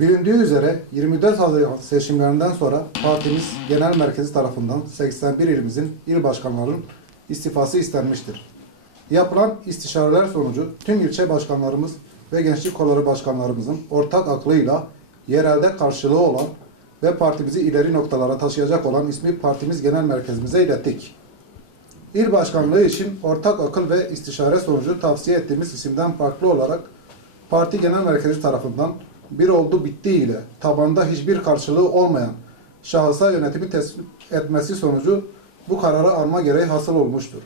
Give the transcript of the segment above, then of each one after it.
Bilindiği üzere 24 Haziran seçimlerinden sonra partimiz genel merkezi tarafından 81 ilimizin il başkanlarının istifası istenmiştir. Yapılan istişareler sonucu tüm ilçe başkanlarımız ve gençlik kolları başkanlarımızın ortak aklıyla yerelde karşılığı olan ve partimizi ileri noktalara taşıyacak olan ismi partimiz genel merkezimize ilettik. İl başkanlığı için ortak akıl ve istişare sonucu tavsiye ettiğimiz isimden farklı olarak parti genel merkezi tarafından bir oldu bitti ile tabanda hiçbir karşılığı olmayan şahısa yönetimi teslim etmesi sonucu bu kararı alma gereği hasıl olmuştur.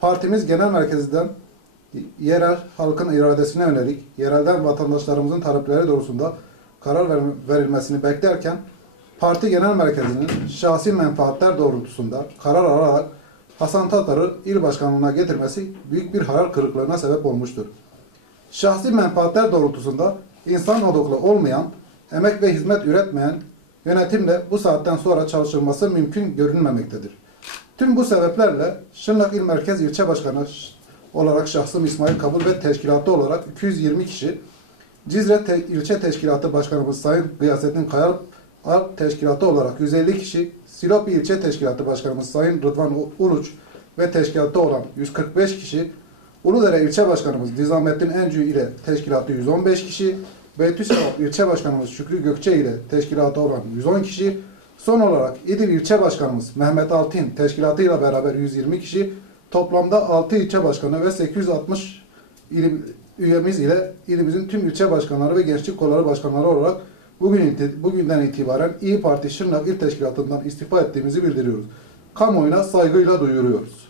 Partimiz genel merkezden yerel halkın iradesine yönelik yerelden vatandaşlarımızın talepleri doğrusunda karar verilmesini beklerken parti genel merkezinin şahsi menfaatler doğrultusunda karar alarak Hasan Tatar'ı il başkanlığına getirmesi büyük bir hayal kırıklığına sebep olmuştur. Şahsi menfaatler doğrultusunda insan odaklı olmayan, emek ve hizmet üretmeyen yönetimle bu saatten sonra çalışılması mümkün görünmemektedir. Tüm bu sebeplerle Şırnak İl Merkez İlçe Başkanı olarak şahsım İsmail Kabul ve teşkilatı olarak 220 kişi, Cizre İlçe Teşkilatı Başkanımız Sayın Gıyasettin Kayal Teşkilatı olarak 150 kişi, Silopi İlçe Teşkilatı Başkanımız Sayın Rıdvan Uluç ve teşkilatı olan 145 kişi, Uludere İlçe Başkanımız Nizamettin Encü ile teşkilatı 115 kişi, Beytüsevap İlçe Başkanımız Şükrü Gökçe ile teşkilatı olan 110 kişi, son olarak İdil İlçe Başkanımız Mehmet Altin teşkilatıyla beraber 120 kişi, toplamda 6 ilçe başkanı ve 860 üyemiz ile ilimizin tüm ilçe başkanları ve gençlik kolları başkanları olarak bugünden itibaren İYİ Parti Şırnak İl Teşkilatı'ndan istifa ettiğimizi bildiriyoruz. Kamuoyuna saygıyla duyuruyoruz.